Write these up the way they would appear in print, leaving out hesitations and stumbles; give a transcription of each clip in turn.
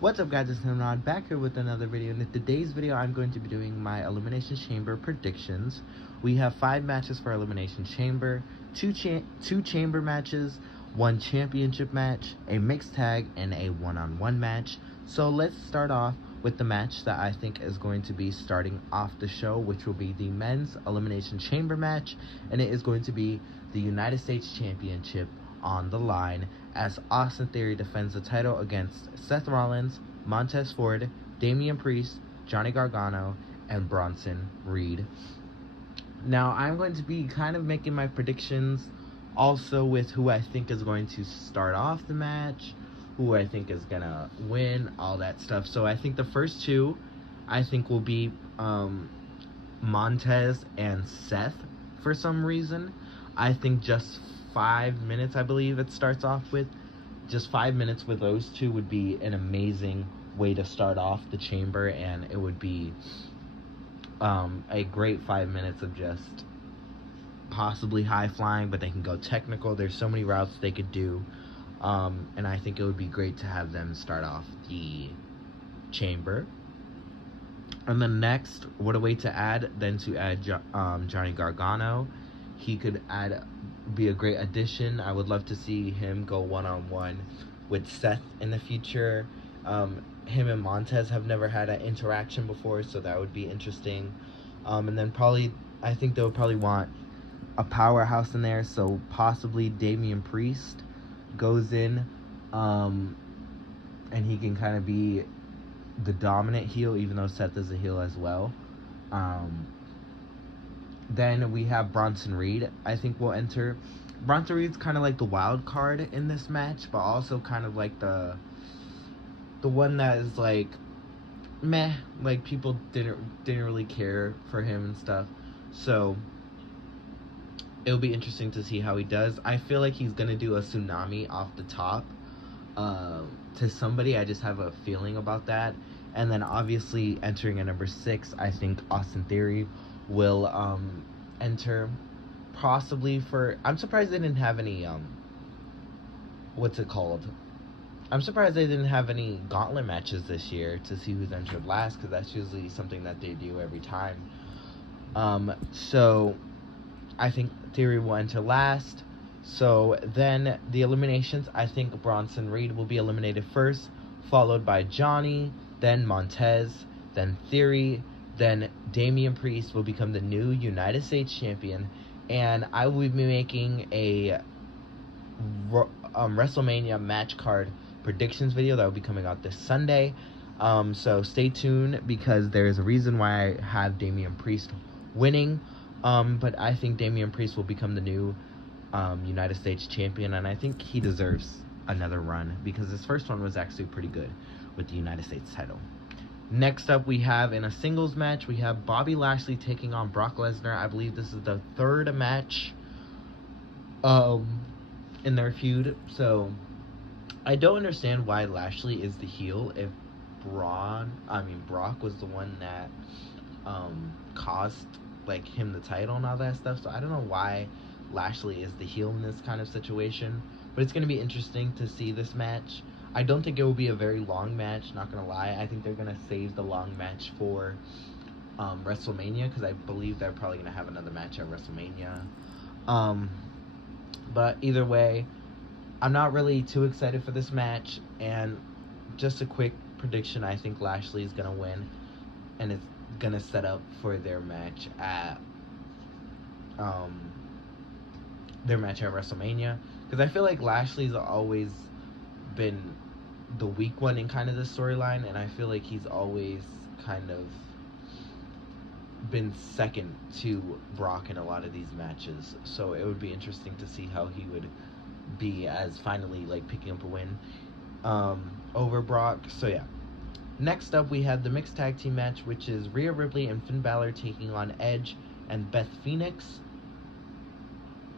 What's up, guys? It's Nimrod back here with another video. And in today's video, I'm going to be doing my Elimination Chamber predictions. We have 5 matches for Elimination Chamber, two chamber matches, 1 championship match, a mixed tag, and a one-on-one match. So let's start off with the match that I think is going to be starting off the show, which will be the men's Elimination Chamber match, and it is going to be the United States Championship on the line as Austin Theory defends the title against Seth Rollins, Montez Ford, Damian Priest, Johnny Gargano, and Bronson Reed. Now, I'm going to be kind of making my predictions also with who I think is going to start off the match, who I think is going to win, all that stuff. So I think the first two, I think will be Montez and Seth for some reason. I think just 5 minutes, I believe it starts off with. Just 5 minutes with those two would be an amazing way to start off the chamber, and it would be a great 5 minutes of just possibly high flying, but they can go technical. There's so many routes they could do, and I think it would be great to have them start off the chamber. And then next, what a way to add than to add Johnny Gargano. He could be a great addition. I would love to see him go one-on-one with Seth in the future. Him and Montez have never had an interaction before, so that would be interesting. And then probably, I think they would probably want a powerhouse in there, so possibly Damian Priest goes in, and he can kind of be the dominant heel, even though Seth is a heel as well. Then we have Bronson Reed, I think, will enter. Bronson Reed's kind of like the wild card in this match, but also kind of like the one that is like meh, like people didn't really care for him and stuff. So it'll be interesting to see how he does. I feel like he's gonna do a tsunami off the top to somebody. I just have a feeling about that. And then obviously entering at number 6, I think Austin Theory will enter, possibly for, I'm surprised they didn't have any what's it called, I'm surprised they didn't have any gauntlet matches this year to see who's entered last, because that's usually something that they do every time. So I think Theory will enter last. So then the eliminations, I think Bronson Reed will be eliminated first, followed by Johnny, then Montez, then Theory, then Damian Priest will become the new United States champion, and I will be making a WrestleMania match card predictions video that will be coming out this Sunday. So stay tuned, because there's a reason why I have Damian Priest winning, but I think Damian Priest will become the new United States champion, and I think he deserves another run, because his first one was actually pretty good with the United States title. Next up, we have in a singles match, we have Bobby Lashley taking on Brock Lesnar. I believe this is the 3rd match in their feud. So I don't understand why Lashley is the heel if Brock was the one that cost like him the title and all that stuff. So I don't know why Lashley is the heel in this kind of situation, but it's going to be interesting to see this match. I don't think it will be a very long match, not gonna lie. I think they're gonna save the long match for WrestleMania, because I believe they're probably gonna have another match at WrestleMania. But either way, I'm not really too excited for this match, and just a quick prediction, I think Lashley is gonna win, and it's gonna set up for their match at WrestleMania, because I feel like Lashley's always been the weak one in kind of the storyline, and I feel like he's always kind of been second to Brock in a lot of these matches. So it would be interesting to see how he would be as finally like picking up a win over Brock. So yeah. Next up, we had the mixed tag team match, which is Rhea Ripley and Finn Balor taking on Edge and Beth Phoenix.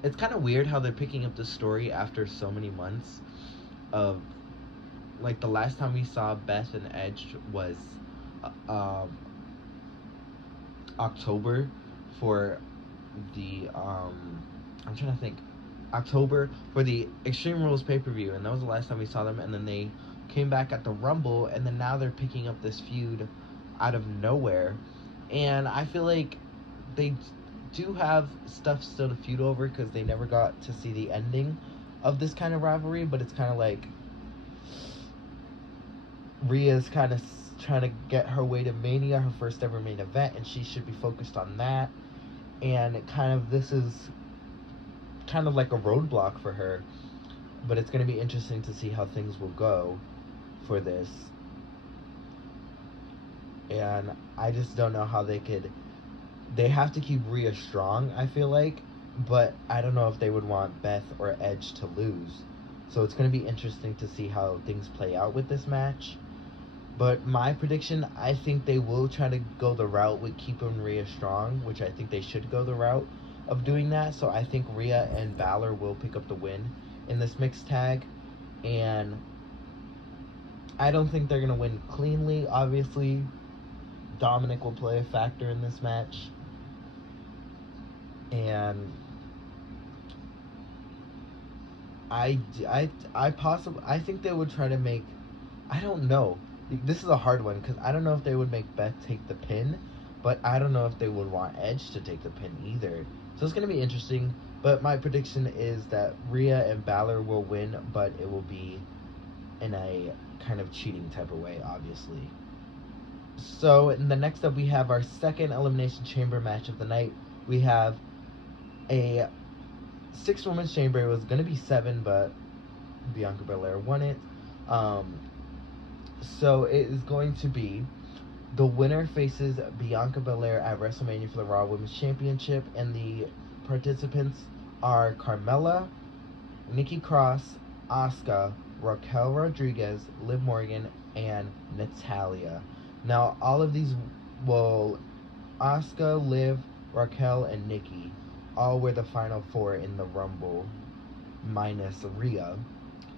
It's kind of weird how they're picking up the story after so many months of, like, the last time we saw Beth and Edge was October for the I'm trying to think, October for the Extreme Rules pay-per-view, and that was the last time we saw them. And then they came back at the Rumble, and then now they're picking up this feud out of nowhere. And I feel like they do have stuff still to feud over because they never got to see the ending of this kind of rivalry, but it's kind of like Rhea's kind of trying to get her way to Mania, her first ever main event, and she should be focused on that. And this is kind of like a roadblock for her, but it's going to be interesting to see how things will go for this. And I just don't know how they have to keep Rhea strong, I feel like, but I don't know if they would want Beth or Edge to lose. So it's going to be interesting to see how things play out with this match. But my prediction, I think they will try to go the route with keeping Rhea strong, which I think they should go the route of doing that. So I think Rhea and Balor will pick up the win in this mixed tag. And I don't think they're going to win cleanly. Obviously, Dominic will play a factor in this match. And I think they would try to make, I don't know. This is a hard one because I don't know if they would make Beth take the pin, but I don't know if they would want Edge to take the pin either. So it's going to be interesting, but my prediction is that Rhea and Balor will win, but it will be in a kind of cheating type of way, obviously. So in the next up, we have our second Elimination Chamber match of the night. We have a 6-women's chamber. It was going to be 7, but Bianca Belair won it. So it is going to be the winner faces Bianca Belair at WrestleMania for the Raw Women's Championship, and the participants are Carmella, Nikki Cross, Asuka, Raquel Rodriguez, Liv Morgan, and Natalya. Now, all of these Asuka, Liv, Raquel, and Nikki all were the final 4 in the Rumble, minus Rhea.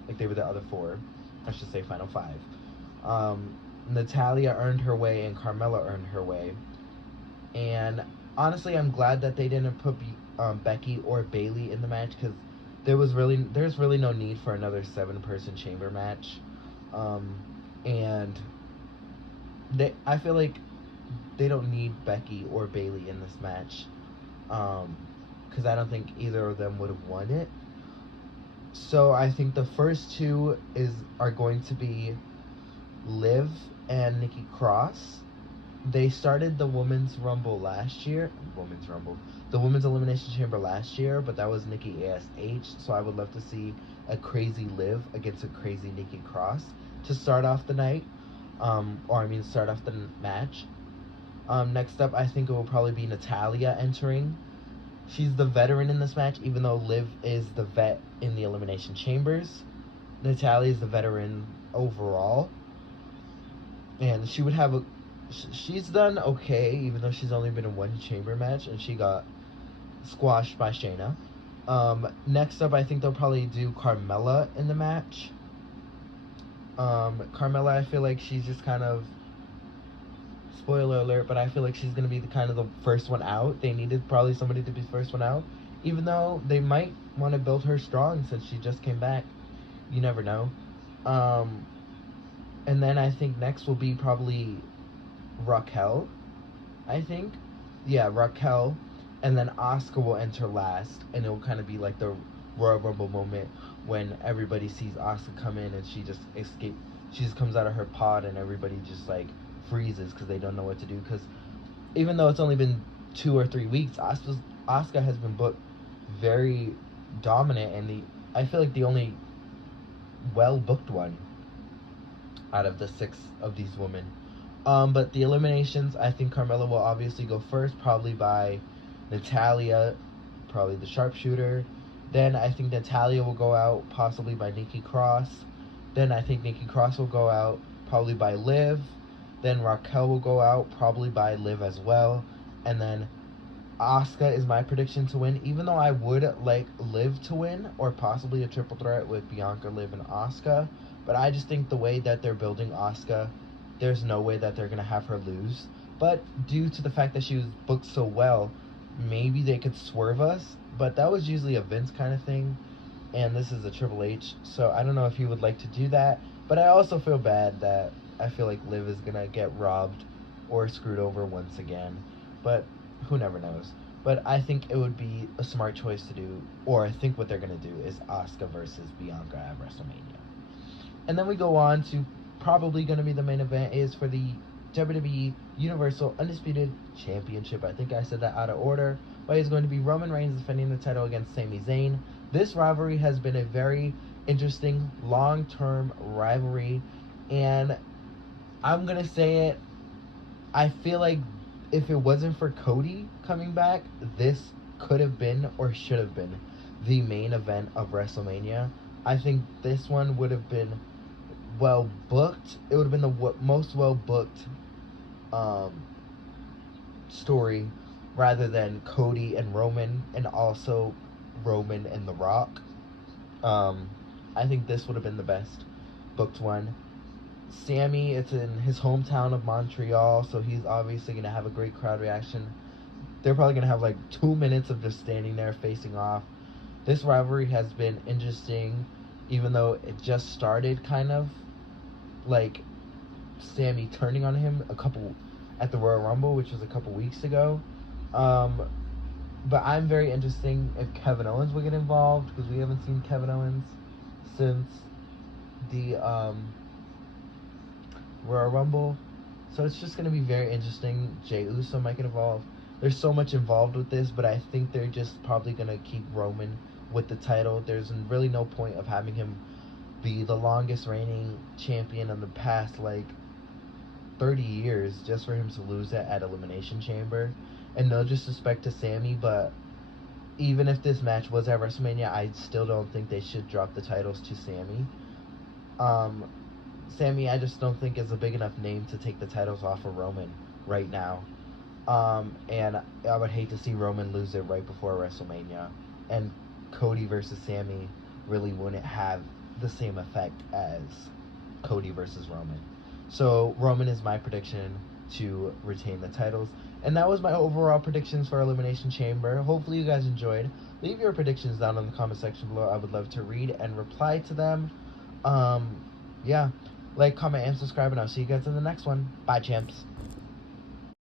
Like, they were the other 4. I should say final 5. Natalya earned her way and Carmella earned her way. And honestly, I'm glad that they didn't put Becky or Bayley in the match, because there's really no need for another 7-person chamber match. And I feel like they don't need Becky or Bayley in this match, because I don't think either of them would have won it. So I think the first 2 are going to be Liv and Nikki Cross. They started the Women's Rumble last year. The Women's Elimination Chamber last year, but that was Nikki ASH, so I would love to see a crazy Liv against a crazy Nikki Cross to start off the night. Start off the match. Next up, I think it will probably be Natalya entering. She's the veteran in this match, even though Liv is the vet in the Elimination Chambers. Natalya is the veteran overall. And she would have she's done okay, even though she's only been in 1 chamber match, and she got squashed by Shayna. Next up, I think they'll probably do Carmella in the match. Carmella, I feel like she's just kind of, spoiler alert, but I feel like she's going to be the first one out. They needed probably somebody to be the first one out, even though they might want to build her strong since she just came back. You never know. And then I think next will be probably Raquel, I think. Yeah, Raquel. And then Asuka will enter last, and it will kind of be like the Royal Rumble moment when everybody sees Asuka come in and she just comes out of her pod and everybody just like freezes because they don't know what to do. Because even though it's only been 2 or 3 weeks, Asuka has been booked very dominant, and I feel like the only well-booked one out of the 6 of these women. But the eliminations, I think Carmella will obviously go first, probably by Natalya, probably the sharpshooter. Then I think Natalya will go out, possibly by Nikki Cross. Then I think Nikki Cross will go out, probably by Liv. Then Raquel will go out, probably by Liv as well. And then Asuka is my prediction to win, even though I would like Liv to win, or possibly a triple threat with Bianca, Liv, and Asuka. But I just think the way that they're building Asuka, there's no way that they're going to have her lose. But due to the fact that she was booked so well, maybe they could swerve us. But that was usually a Vince kind of thing, and this is a Triple H. So I don't know if he would like to do that. But I also feel bad that I feel like Liv is gonna get robbed or screwed over once again. But who never knows. But I think it would be a smart choice to do, or I think what they're gonna do is Asuka versus Bianca at WrestleMania. And then we go on to probably gonna be the main event is for the WWE Universal Undisputed Championship. I think I said that out of order. But it's going to be Roman Reigns defending the title against Sami Zayn. This rivalry has been a very interesting long-term rivalry, and I'm gonna say it, I feel like if it wasn't for Cody coming back, this could have been or should have been the main event of WrestleMania. I think this one would have been well booked. It would have been the most well booked story rather than Cody and Roman, and also Roman and The Rock. I think this would have been the best booked one. Sammy, it's in his hometown of Montreal, so he's obviously going to have a great crowd reaction. They're probably going to have like 2 minutes of just standing there facing off. This rivalry has been interesting, even though it just started kind of like Sammy turning on him at the Royal Rumble, which was a couple weeks ago. But I'm very interesting if Kevin Owens will get involved, because we haven't seen Kevin Owens since the Royal Rumble. So it's just going to be very interesting. Jey Uso might get involved. There's so much involved with this, but I think they're just probably going to keep Roman with the title. There's really no point of having him be the longest reigning champion in the past, like, 30 years just for him to lose it at Elimination Chamber. And no disrespect to Sammy, but even if this match was at WrestleMania, I still don't think they should drop the titles to Sammy. Sammy, I just don't think is a big enough name to take the titles off of Roman right now. And I would hate to see Roman lose it right before WrestleMania. And Cody versus Sammy really wouldn't have the same effect as Cody versus Roman. So Roman is my prediction to retain the titles. And that was my overall predictions for Elimination Chamber. Hopefully you guys enjoyed. Leave your predictions down in the comment section below. I would love to read and reply to them. Yeah. Like, comment, and subscribe, and I'll see you guys in the next one. Bye, champs.